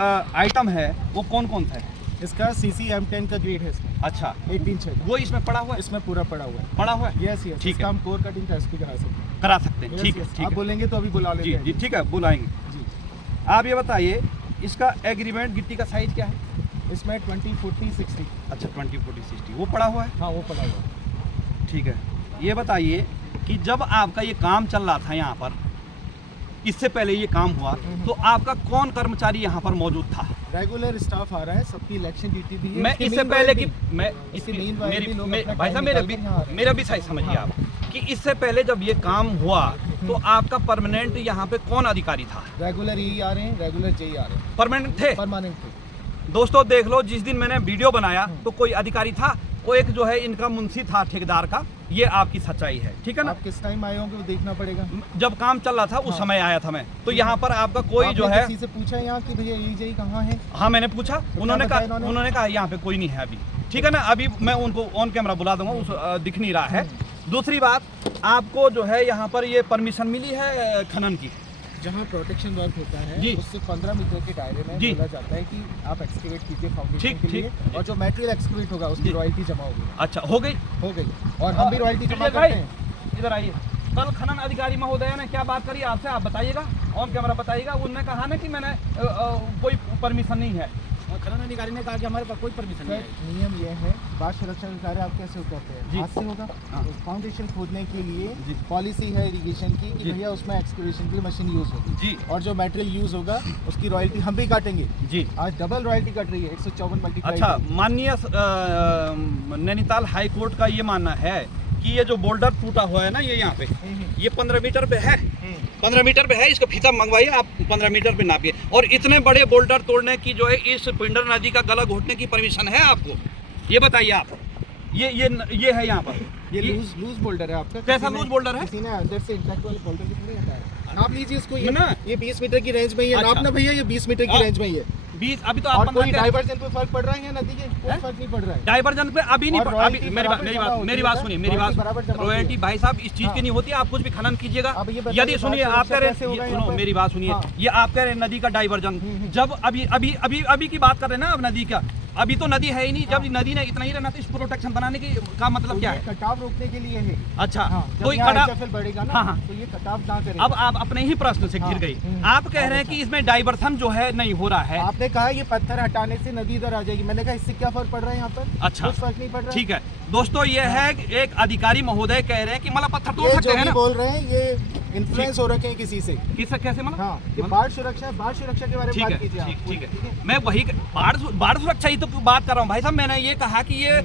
Item है वो कौन कौन सा है? इसका CC M10 का ग्रेड है इसमें। अच्छा, 8 इंच है वो इसमें पड़ा हुआ है? इसमें पूरा पड़ा हुआ है। पड़ा हुआ है? यस यस, ठीक है। हम कोर कटिंग टेस्ट भी करा सकते हैं। करा सकते हैं, ठीक है, Yes, ठीक आप है बोलेंगे तो अभी बुला लेंगे। जी जी, ठीक है, बुलाएंगे जी। आप ये बताइए इसका एग्रीमेंट गिट्टी का साइज क्या है? इसमें 20, 40, 60। अच्छा, 20, 40, 60 वो पड़ा हुआ है? हाँ, वो पड़ा हुआ है। ठीक है। ये बताइए कि जब आपका ये काम चल रहा था यहाँ पर, इससे पहले ये काम हुआ तो आपका कौन कर्मचारी यहाँ पर मौजूद था? रेगुलर स्टाफ आ रहा है, सबकी इलेक्शन ड्यूटी भी है। मैं उसके इससे meanwhile पहले कि भी- मैं इसके इसकी meanwhile मेरी भी लोग मे- अपना भाई साहब time मेरा निकाल भी के यहाँ आ रहे हैं। मेरा भी सही समझिए आप कि इससे पहले जब ये काम हुआ तो आपका परमानेंट यहाँ पे कौन अधिकारी था? रेगुलर यही आ रहे हैं, रेगुलर जेई आ रहे हैं, परमानेंट थे? परमानेंट थे। दोस्तों देख लो, जिस दिन मैंने वीडियो बनाया तो कोई अधिकारी था, वो एक जो है इनका मुंशी था ठेकेदार का। ये आपकी सच्चाई है, ठीक है ना? आप किस टाइम आए होंगे वो देखना पड़ेगा। जब काम चल रहा था उस हाँ। समय आया था मैं, तो यहाँ पर आपका कोई जो आपने है, किसी से पूछा यहाँ कि भैया ये जेई कहाँ है? हाँ मैंने पूछा, उन्होंने बताया कहा इन्होंने? यहाँ पे कोई नहीं है अभी, ठीक है ना? अभी मैं उनको ऑन कैमरा बुला दूंगा, दिख नहीं रहा है। दूसरी बात, आपको जो है यहाँ पर ये परमिशन मिली है खनन की? जहाँ प्रोटेक्शन वर्क होता है जी। उससे 15 मीटर के दायरे में जी। बोला जाता है कि आप एक्सकेवेट कीजिए फाउंडेशन ठीक, के लिए, ठीक। और जो मटेरियल एक्सकेवेट होगा उसकी जी। रॉयल्टी जमा होगी। अच्छा, हो गई? और हम भी रॉयल्टी जमा भाई, करते हैं। इधर आइए। कल खनन अधिकारी महोदय ने क्या बात करी आपसे, आप बताइएगा, ऑन कैमरा बताइएगा। उन्होंने कहा ना कि मैंने कोई परमिशन नहीं है। खनन अधिकारी ने कहा कि हमारे पास कोई परमिशन नहीं सर, है। नियम ये है, बात सुरक्षा का कार्य आप कैसे उतरते जी। हैं? हाथ से होगा। हाँ। फाउंडेशन खोदने के लिए जी। पॉलिसी है इरिगेशन की कि जी। भैया उसमें एक्सकेवेशन के लिए मशीन यूज होगी, जी और जो मटेरियल यूज होगा उसकी रॉयल्टी हम भी काटेंगे। जी। आज डबल रॉयल्टी कट रही है 154 मल्टीप्लाई। अच्छा, माननीय नैनीताल हाई कोर्ट का ये मानना है कि ये जो बोल्डर टूटा हुआ है ना, ये यहाँ पे, ये 15 मीटर पे है, 15 मीटर पे है। इसका फीता मंगवाइए आप, 15 मीटर पे नापिए। और इतने बड़े बोल्डर तोड़ने की जो है इस पिंडर नदी का गला घोटने की परमिशन है आपको? ये बताइए आप। ये है यहाँ पर, ये लूज बोल्डर है आपका। कैसा किसी ने- लूज बोल्डर है? किसी ने अंदर से इंटैक्ट वाले बोल्डर की थोड़ी हटाया। नाप लीजिए इसको, ये ना? ये 20 मीटर की रेंज में ही है। अच्छा। नापना भैया, ये 20 मीटर की हाँ। रेंज में ही है। 20 अभी तो और आप कोई 15 डाइवर्जन पे फर्क पड़ रहा है या नदी के? कोई हैं? फर्क नहीं पड़ रहा है। डाइवर्जन पे अभी नहीं और अभी रॉयल्टी मेरी बराबर जमा होती मेरी है बात सर, सुनिए, मेरी रॉयल्टी बराबर बात, जमा होती है। रॉयल्टी भाई साहब इस चीज हाँ। की नहीं होती, आप कुछ भी खनन कीजिएगा। अब ये बताइए, यदि सुनिए, बात आप कह रहे कैसे होगा हैं, यहाँ सुनो पर? मेरी बात सुनिए, हाँ। ये आप कह रहे हैं नदी का डाइवर्जन, जब अभी की बात कर रहे हैं ना आप नदी का, अभी तो नदी है ही नहीं। जब नदी ने इतना ही रहना तो इस प्रोटेक्शन बनाने की का मतलब क्या ये है? कटाव रोकने के लिए है। अच्छा, हाँ, तो जब यहाँ कटाव, HFL बढ़ेगा ना, हाँ, हाँ। तो ये कटाव ना करेगा। अब आप अपने ही प्रश्न से गिर हाँ, गई। हम्म। आप कह रहे हैं कि इसमें डाइवर्सन जो है नहीं हो रहा है। आपने कहा ये पत्थर हटाने से नदी इधर आ जाएगी, मैंने कहा इससे क्या फर्क पड़ रहा है यहाँ पर? अच्छा, कुछ फर्क नहीं पड़ रहा। ठीक है दोस्तों, ये है कि एक अधिकारी महोदय कह रहे हैं कि मतलब पत्थर तोड़ ये सकते जो हैं भी ना? बोल रहे हैं ये इन्फ्लुएंस हो रखे हैं किसी से। किससे, कैसे मतलब? हाँ, ये बाढ़ सुरक्षा के बारे में ठीक है, बात कीजिए आप। ठीक है। मैं वही बाढ़ सुरक्षा ही तो बात कर रहा हूँ भाई साहब। मैंने ये कहा कि ये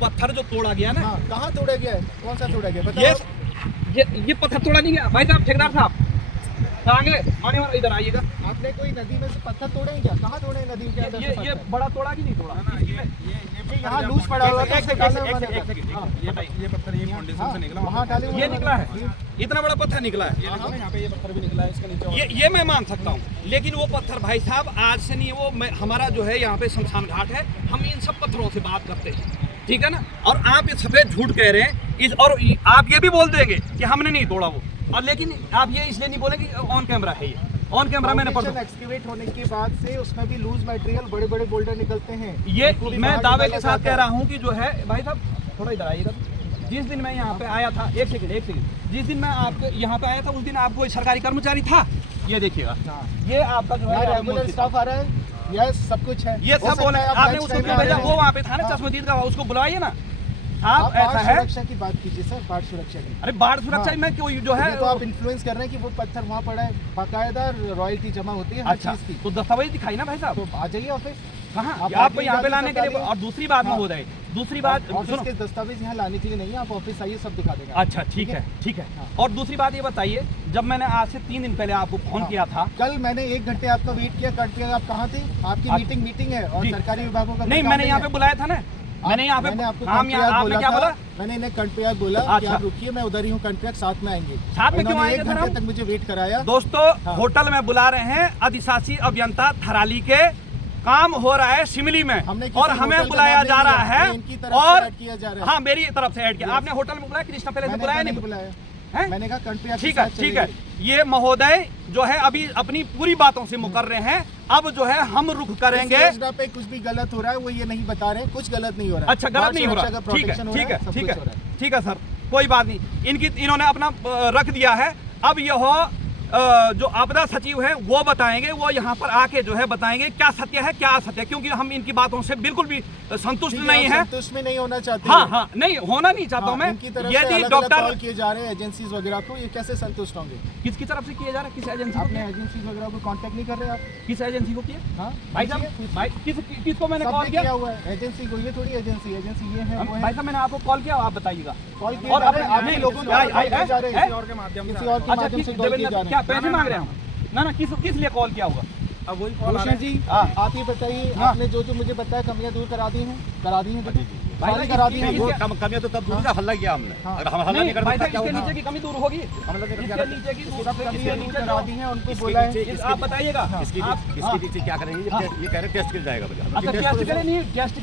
पत्थर जो तोड़ा गया ना, हाँ, कहाँ तोड़ा गया है? कौन सा तोड़ा गया बताओ आप। ये पत्थर तोड़ा नहीं गया भाई साहब। ठेकेदार साहब आगे माने वाला इधर आइएगा। आपने कोई नदी में से पत्थर तोड़े हैं क्या? कहाँ तोड़े हैं नदी के अंदर से ये पत्थर? बड़ा तोड़ा कि नहीं तोड़ा? ये यहाँ लूज पड़ा हुआ था, उससे डालना बना था। हाँ, ये पत्थर ये फाउंडेशन हाँ, से निकला। वहाँ डाले हुए ये हैं। निकला है, इतना बड़ा पत्थर निकला है। यहाँ पे ये पत्थर भी निकला है, इसके नीचे ये मैं मान सकता हूँ, लेकिन वो पत्थर भाई साहब आज से नहीं है। वो हमारा जो है यहाँ पे शमशान घाट है, हम इन सब पत्थरों से बात करते हैं, ठीक है ना? और आप ये सफेद झूठ कह रहे हैं और आप ये भी बोल देंगे कि हमने नहीं तोड़ा वो, और लेकिन आप ये इसलिए नहीं बोले कि ऑन कैमरा है। ये ऑन कैमरा मैंने फाउंडेशन एक्सकेवेट होने के बाद से उसमें भी लूज मटेरियल बड़े बड़े बोल्डर निकलते हैं। ये उनको भी मैं बाहर दावे के निकाला साथ जाता कह है। रहा हूँ कि जो है भाई साहब, थोड़ा इधर आइएगा। जिस दिन मैं यहाँ पे आया था, एक सेकंड, जिस दिन मैं आपके यहाँ पे आया था उस दिन आपको सरकारी कर्मचारी था। ये देखिएगा, हाँ। ये आपका जो है यहाँ रेगुलर स्टाफ आ रहा है, यस सब कुछ है। ये हो सब सकता बोले। है आप आपने lunch उसको time क्यों में भेजा? आए वो हैं। वहाँ पे था ना, हाँ। चश्मदीद का, उसको बुलाइए ना। आप आप ऐसा बाढ़ है, सुरक्षा की बात कीजिए सर, बाढ़ सुरक्षा की। अरे बाढ़ सुरक्षा हाँ। में कोई जो है ये तो आप इन्फ्लुएंस कर रहे हैं कि वो पत्थर वहाँ पड़ा है, बाकायदा रॉयल्टी जमा होती है हर अच्छा, चीज की। तो दस्तावेज दिखाई ना भाई साहब। तो आ जाइए ऑफिस। कहाँ आप आपको आगे यहाँ पे जाके लाने के लिए? सब और दूसरी बात हाँ। महोदय, दूसरी बात ऑफिस सुनो। के दस्तावेज यहाँ लाने के लिए नहीं है, आप ऑफिस आइए, सब दिखा देगा। अच्छा, ठीक है, ठीक है। हाँ। और दूसरी बात ये बताइए, जब मैंने आज से 3 दिन पहले आपको फोन हाँ। किया था, कल मैंने 1 घंटे आपका वेट किया, कट किया, आप कहाँ थे? आपकी आप- मीटिंग है और जी। सरकारी विभागों का नहीं काम मैंने यहाँ पे है। बुलाया था ना, मैंने यहाँ पे आपको हम यहाँ आपने क्या बोला? मैंने इन्हें कंटप्रयाग बोला कि अच्छा। आप रुकिए, मैं उधर ही हूँ, कंटप्रयाग साथ में आएंगे। साथ में क्यों इन्होंने आएंगे 1 फिर घंटे हम? तक मुझे वेट कराया। दोस्तों हाँ। होटल में बुला रहे हैं अधिशासी अभियंता थराली के, काम हो रहा है शिमली में, हमने किसी और होटल हमें का बुलाया नाम जा नहीं रहा लिया, है, ये इनकी तरफ से और ऐड किया जा रहा है। हाँ मेरी तरफ से ऐड किया। Yes। आपने होटल में बुलाया, कृष्णा पहले से मैंने बुलाया नहीं नहीं? बुलाया, हैं? मैंने कहा कंटप्रयाग के ठीक है, साथ ठीक है। चलेंगे। ये महोदय जो है अभी अपनी पूरी बातों से मुकर रहे हैं। अब जो है हम रुख करेंगे। इस योजना पे कुछ भी गलत हो रहा है वो ये नहीं बता रहे, कुछ गलत नहीं हो रहा है। अच्छा, गलत नहीं हो रहा, ठीक है, ठीक है, ठीक है, ठीक है सर, कोई बात नहीं। इन्होंने अपना रख दिया है। अब यह जो आपदा सचिव है वो बताएंगे, वो यहाँ पर आके जो है बताएंगे क्या सत्य है क्या असत्य है, क्योंकि हम इनकी बातों से बिल्कुल भी संतुष्ट नहीं है। संतुष्ट में नहीं होना चाहते। हाँ हाँ, नहीं होना नहीं चाहता हूँ मैं। यदि डॉक्टर किए जा रहे हैं एजेंसीज वगैरह को, ये कैसे संतुष्ट होंगे? किसकी तरफ से किए जा रहा है? किस एजेंसी? आपने एजेंसीज वगैरह को कांटेक्ट नहीं कर रहे आप? किस एजेंसी को किया? हाँ भाई साहब, भाई किसको मैंने कॉल किया हुआ है? एजेंसी को, ये थोड़ी एजेंसी ये है वो है। भाई साहब मैंने आपको कॉल किया, आप बताइएगा। कॉल किया जा रहा है, आप लोगों को जा रहे हैं, किसी और के माध्यम किसी से। और के माध्यम से कॉल किए जा रहे क्या हैं। पैसे मांग रहे हैं हम? ना किस लिए कॉल किया होगा? अब वही कॉल आ रहा रोशन है। जी, हाँ। आप ये बताइए, आपने जो मुझे बताया कमियां दूर करा दी हैं भाई सारी करा दी हैं। वो कमियां तो तब दूर का हल्ला किया हमने। हाँ। अगर हम हल्ला नहीं करते भाई तो साहब क्या इसके होगा? नीचे की कमी दूर होगी। हमला नहीं इसके करते। नीचे की सब कमियां दूर करा दी हैं, उनको बोला है। आप बताइएगा। इसकी हाँ। नीचे क्या करेंगे? ये कह रहे टेस्ट के लिए जाएगा बजा। अच्छा, टेस्ट के लिए नहीं, टेस्ट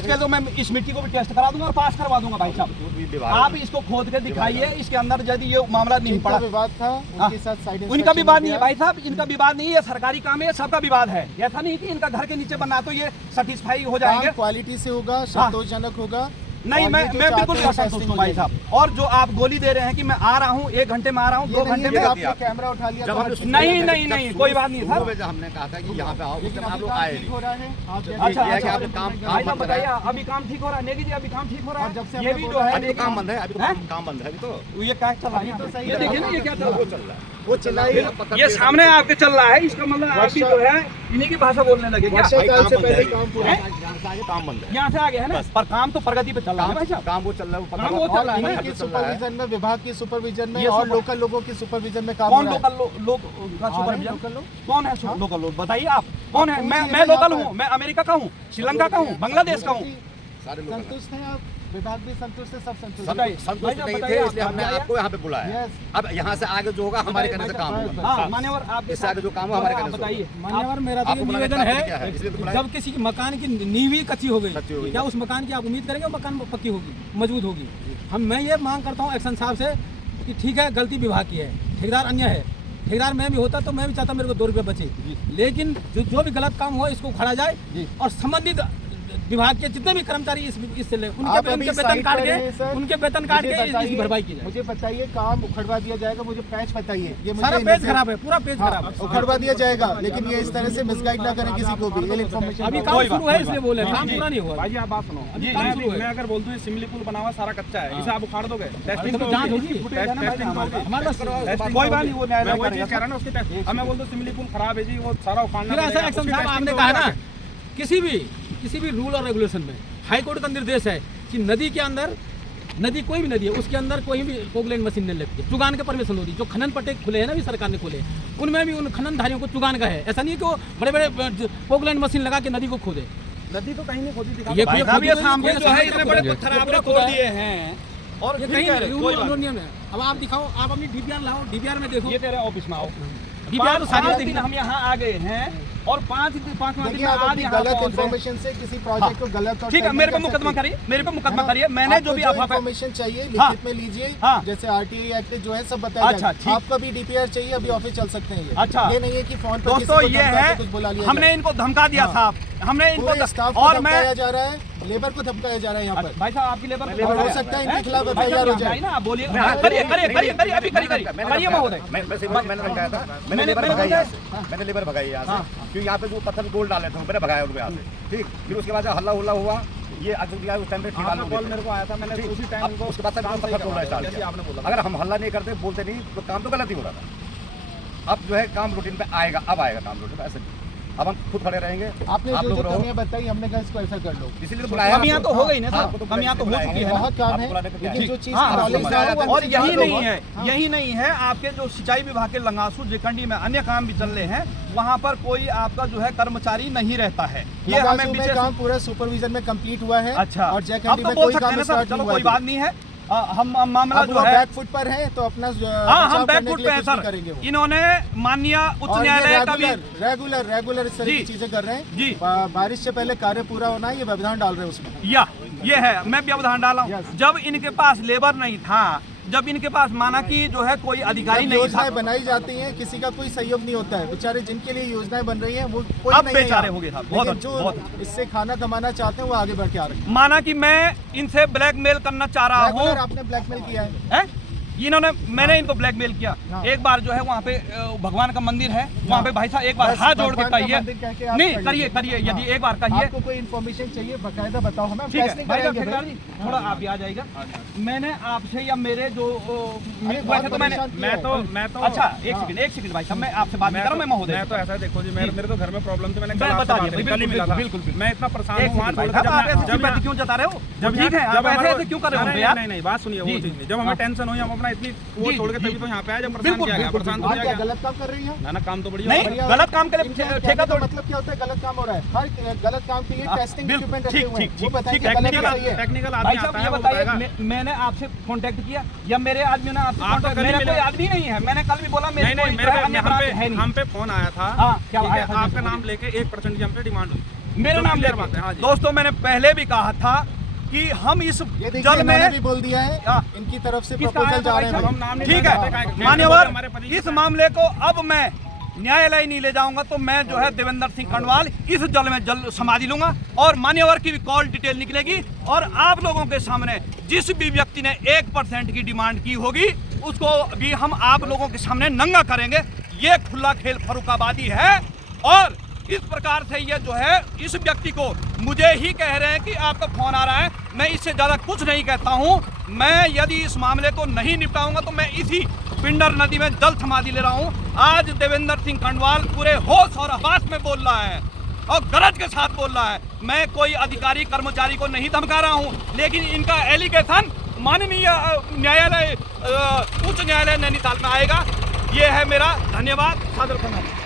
के लिए तो मैं इस मिट्टी को भी टेस्ट करा दूंगा और पास करवा दूंगा भाई साहब। आप इसको खोद के दिखाइए, इसके अंदर यदि ये मामला नहीं जिनका पड़ा। विवाद था उनके साथ साइड उनका विवाद नहीं है भाई साहब, इनका विवाद नहीं है, सरकारी काम है, सबका विवाद है। ऐसा नहीं कि इनका घर के नीचे बनना तो ये सेटिस्फाई हो जाएंगे। क्वालिटी से होगा, संतोषजनक होगा। नहीं, और मैं ये जो बिल्कुल चाहते हैं असंतुष्ट testing हूँ भाई हो साहब। और जो आप गोली दे रहे हैं कि मैं आ रहा हूँ, 1 घंटे में आ रहा हूँ, 2 घंटे में। आपने कैमरा उठा लिया जब तो हमने हर- सुना- नहीं नहीं नहीं, कोई बात नहीं सुबह सर। में जब हमने कहा था कि यहाँ पे आओ, उस लेकिन टाइम आप अभी लोग काम आए ठीक नहीं। हो रहा है। आप जैसे- अच्छा ये है कि अच्छा, आपने काम भाई साहब बंद कराया। बताइए, अभी काम ठीक हो रहा है? नेगी जी अभी काम ठीक हो रहा और जब से है? ये हमने भी जो बोला- है अभी तो काम बंद है, अभी तो हैं? काम बंद है अभी तो। ये क्या चल रहा है? तो सही ये देखिए ना, ये क्या चल रहा वो है? चल रहा है। वो चलाइए। ये सामने आपके चल रहा है, इसका मतलब आप भी जो है इन्हीं की भाषा बोलने लगे क्या? वर्षा भाई काल काम से बंद पहले है। काम पूरा हैं? है। यहाँ से आगे काम बंद है। यहाँ से आगे है ना, पर काम तो प्रगति पे चल रहा है भाई साहब। काम वो चल रहा है, वो काम वो चल रहा है ना। इनकी सुपरविजन में, विभाग की सुपरविजन में ये और सुपर- लोकल लोगों की सुपरविजन में काम हो कौन रहा है। लोकल लोग का सुपरविजन? लोकल लोग? कौन है हाँ? लोकल लोग? बताइए आप कौन है? आप मैं पूछिए लोकल यहाँ हूँ, पर। मैं अमेरिका का हूँ, श्रीलंका का हूँ, बांग्लादेश का हूँ। सारे लोग संतुष्ट हैं आप? विभाग भी संतुष्ट है, सब संतुष्ट बताइए। है। संतुष्ट भाई नहीं बताइए, थे, इसलिए हमने बताइए। आपको यहाँ पे बुलाया। Yes. अब यहाँ से आगे जो होगा हमारे कहने से काम होगा। हाँ, मान्यवर आप इससे आगे जो काम हो हमारे कहने से बताइए। होगा। मान्यवर, मेरा तो आपको ये बुलाने निवेदन का क्या है? है, इसलिए तो बुलाया। जब किसी मकान की नींव ही कच्ची हो कच्ची हो गई, गई। क्या उस मकान की आप उम्मीद करेंगे वो मकान पक्की होगी, मजबूत होगी? मैं ये मांग करता हूँ एक्शन साहब से कि ठीक है, गलती विभाग की है, ठेकेदार अन्य है, ठेकेदार मैं भी होता तो मैं भी चाहता मेरे को 2 रुपये बचे, लेकिन जो भी गलत काम हो इसको उखाड़ा जाए और संबंधित विभाग के जितने भी कर्मचारी इससे ले आप उनके अभी वेतन साइट काट पर हैं, के सर। उनके वेतन काट मुझे के इसकी बताइए- भरपाई की जाए। मुझे बताइए, काम उखड़वा दिया जाएगा, मुझे पैच बताइए। ये मुझे सारा पेज इनसे- खराब है, पूरा पेज हाँ, खराब है। उखड़वा दिया जाएगा, लेकिन ये इस तरह से मिसगाइड ना करें किसी को भी। इन्फॉर्मेशन अभी कोई काम बात- शुरू है कोई इसलिए बात। बोले, जी, काम जी। पूरा नहीं हुआ। भाई जी आप बात सुनो। अभी जी, काम मैं शुरू है। मैं अगर बोल दूं ये सिमली पुल बना हुआ सारा कच्चा है, इसे आप उखाड़ दोगे? टेस्टिंग तो जांच होगी। टेस्टिंग तो होगी। हमारे पास कोई बात नहीं, वो न्यायालय मैं वही करेगा। चीज कह रहा हूं ना, उसके टेस्ट। अब मैं बोल दूं सिमली पुल खराब है जी, वो सारा उखाड़ना फिर ऐसा पड़ेगा। एक्शन उसकी साहब टेस्टिंग आपने तो कहा होगा ना, क्या? किसी भी रूल और रेगुलेशन में हाई कोर्ट का निर्देश है कि नदी के अंदर, नदी कोई भी नदी है उसके अंदर कोई भी पोगलैंड मशीन नहीं लगती है, चुगान के परमिशन होती है। जो खनन पट्टे खुले हैं ना भी सरकार ने खोले, उनमें भी उन खननधारियों को चुगान का है। ऐसा नहीं है कि वो बड़े बड़े पोगलैंड मशीन लगा के नदी को खोदे। नदी तो कहीं नहीं खोदी दिखा। ये भाई साहब, ये सामने जो है इतने बड़े ये पत्थर आपने पूरा तोड़ खुदा है। दिए हैं और ये फिर कहीं कह रहे, कोई बात नहीं। नियम है। अब आप दिखाओ, आप अपनी डीपीआर लाओ, डीपीआर में देखो। ये तेरे ऑफिस में आओ। डीपीआर तो सारी 5 देखना। दिन हम यहाँ आ गए हैं और 5 दिन देखिए, में आप आज अपनी यहाँ गलत पहुँच गए। इन्फॉर्मेशन से किसी प्रोजेक्ट को गलत और ठीक है, सही मेरे पे नहीं कर मुकदमा सकते। करिए, मेरे पे मुकदमा है ना? करिए। मैंने जो भी अफवाह इन्फॉर्मेशन चाहिए हाँ। लिखित में लीजिए। हाँ। जैसे आरटीआई एक्ट जो है सब बताया अच्छा, जाएगा। ठीक। आपका भी डीपीआर चाहिए, अभी ऑफिस चल सकते हैं ये। अच्छा। ये नहीं है कि फोन पर दोस्तों किसी को ये धमका के है, कुछ बुला लिया हमने जाए। इनको धमका दिया हाँ। साहब, हमने पूरे इनको स्टाफ को और धमकाया मैं जा रहा है, लेबर को धमकाया जा रहा है यहाँ पर। भाई साहब आपकी लेबर और हो सकता है इनके खिलाफ भाई FIR साहब, हो यहाँ जाए। आइए ना, आप बोलिए। मैं- करिए करिए करिए करिए अभी करिए करिए करिए महोदय। मैंने लगाया था, मैंने लेबर मैंने भगाई यहाँ से। हाँ। मैंने लेबर भगाई यहाँ हाँ। से, क्योंकि यहाँ पे जो पत्थर गोल डाले थे मैंने भगाया उनको यहाँ से। ठीक, फिर उसके बाद जब हल्ला हुल्ला हुआ, ये अजूबा उस टाइम पे ठिकाना आपका कॉल मेरे को आया था, मैंने ठीक। उसी अब टाइम उसके बाद तक पत्थर तोड़ना स्टार्ट जैसे किया। आपने बोला। अगर हम हल्ला नहीं करते, बोलते नहीं, तो काम तो गलत ही हो रहा था। अब जो है काम रूटीन पे आएगा, अब आएगा काम रूटीन पे, ऐसे नहीं। अब हम खुद खड़े रहेंगे। आपने आप जो लोग जो रहो, कमियां बताई, हमने कहा इसको ऐसा कर लो। इसीलिए तो बुलाया। कमियां तो हो गई ना हाँ, सर, आपको तो कमियां तो हो बुलाया चुकी है। है ना। बहुत काम है, बुलाने पे क्या लेकिन है? जो चीज हाँ, नॉलेज हाँ, ना हो, वो और हमसे यही ज्यादा नहीं हो। है, हाँ। यही नहीं है, आपके जो सिंचाई विभाग के लंगासू जेकंडी में अन्य काम भी चल रहे हैं, वहाँ पर कोई आपका जो है कर्मचारी नहीं रहता है। ये हमें लगासू में विशेष काम पूरा सुपरविजन में कंप्लीट हुआ है। अच्छा, और अब जैकंडी तो में बोल कोई सकते काम हैं ना सर, स्टार्ट चलो नहीं हुआ कोई अभी। बात नहीं है। हम मामला अब जो वो है, बैकफुट पर है तो अपना हाँ बचाव हम करने बैकफुट के पे लिए हैं कुछ भी सर। करेंगे वो। इन्होंने माननीय उच्च और ये न्यायालय का भी रेगुलर इस तरह जी। की चीजें कर रहे हैं। जी। बारिश से पहले कार्य पूरा होना है, ये व्यवधान डाल रहे हैं उसमें। या ये है, मैं व्यवधान डाला हूँ। Yes. जब इनके पास लेबर नहीं था जब इनके पास माना कि जो है कोई अधिकारी जब नहीं था, योजनाएं बनाई जाती हैं किसी का कोई सहयोग नहीं होता है, बेचारे जिनके लिए योजनाएं बन रही हैं वो कोई अब नहीं है बेचारे यहाँ। हो गए साहब, बहुत लेकिन जो बहुत। इससे खाना कमाना चाहते हैं वो आगे बढ़ के आ रहे हैं। माना कि मैं इनसे ब्लैकमेल करना चाह रहा हूँ, रेगुलर आपने ब्लैकमेल किया है। मैंने इनको ब्लैकमेल किया। हाँ। एक बार जो है वहाँ पे भगवान का मंदिर है, वहाँ पे भाई साहब एक बार बस हाथ जोड़ के भगवान का कहिए, मंदिर कह के आप नहीं कर करिए लीजिए। करिए, यदि हाँ। एक बार कहिए। आपको कोई इन्फॉर्मेशन चाहिए बकायदा बताओ हमें, ठीक है फैसले भाई साहब, करेंगे ठेकेदार भाई। जी, थोड़ा आप भी आ जाइएगा। मैंने आपसे या मेरे जो बहुत वैसे तो मैंने परेशान किया है। मैं तो अच्छा एक हाँ। सेकंड भाई साहब, मैं आपसे बात नहीं कर रहा हूँ, मैं महोदय। मैं तो ऐसा देखो जी, मेरे तो घर में प्रॉब्लम थी, मैंने मैं कल आपसे बता बात दिया, करी, कल ही मिला था। बिल्कुल, बिल्कुल। मैं इतना परेशान एक हूँ वहाँ सेकंड भाई छोड़ के, साहब, आप ऐसे जब सिंपैथी क्यों जता रहे हो? जब ठीक है, आप जब ऐसे हमारा- ऐसे क्यों कर रहे हो नहीं, यार? नहीं, बात सुनिए, वो जी, चीज़ नहीं। जब हमें हाँ। टेंशन हुई, हम अपना इतनी वो जी, छोड़ के जी, तभी तो यहाँ पे आए, जब परेशान बिल्कुल, किया गया, बिल्कुल, परेशान तो आप किया क्या गया। गलत काम कर रही हैं? ना काम तो बढ़िया नहीं, हो रहा है। गलत काम के लिए इनके ठेका कहने का तोड़- मतलब क्या होता है? गलत काम हो रहा है, हर गलत काम के लिए हाँ, टेस्टिंग बिल्कुल, इक्विपमेंट रखे ठीक, हुए हैं। ठीक, वो ठीक, बताइए ठीक, गलत टेक्निकल क्या सही है। टेक्निकल भाई आदमी साहब आता ये है, वो बताइए, बताएगा। मैंने आपसे कांटेक्ट किया या मेरे आदमी ने आपसे आप तो कांटेक्ट? कल ही मेरा मिले। कोई आदमी नहीं है, मैंने कल भी बोला मेरे नहीं, कोई मेरे पे अन्य ब्रांच है नहीं। हम पे फोन आया था। हाँ, क्या ठीक है, आया था? आपका नाम लेके 1% की हम पे डिमांड हुई। मेरा नाम क्लियर लेके। बात है, हाँ जी। दोस्तों मैंने पहले भी कहा था कि हम इस ये देखिए जल इन्होंने भी में बोल दिया है, हाँ। इनकी तरफ से किसका प्रपोजल आया जा था रहे भाई हैं हम भाई। नाम नहीं ठीक लेते, है हमारे मान्यवर, हमारे पति इस मामले को अब मैं न्यायालय नहीं ले जाऊंगा तो मैं जो है देवेंद्र सिंह खंडवाल इस जल में जल समाधि लूंगा और मान्यवर की भी कॉल डिटेल निकलेगी और आप लोगों के सामने जिस भी व्यक्ति ने 1% की डिमांड की होगी उसको भी हम आप लोगों के सामने नंगा करेंगे। ये खुला खेल फर्रुखाबादी है और इस प्रकार से ये जो है इस व्यक्ति को मुझे ही कह रहे हैं कि आपका फोन आ रहा है, मैं इससे ज़्यादा कुछ नहीं कहता हूँ। मैं यदि इस मामले को नहीं निपटाऊंगा तो मैं इसी पिंडर नदी में जल समाधि ले रहा हूँ। आज देवेंद्र सिंह खंडवाल पूरे होश और हवास में बोल रहा है और गरज के साथ बोल रहा है। मैं कोई अधिकारी कर्मचारी को नहीं धमका रहा हूँ, लेकिन इनका एलिगेशन माननीय न्यायालय उच्च न्यायालय नैनीताल में आएगा। ये है मेरा धन्यवाद। सादर प्रणाम।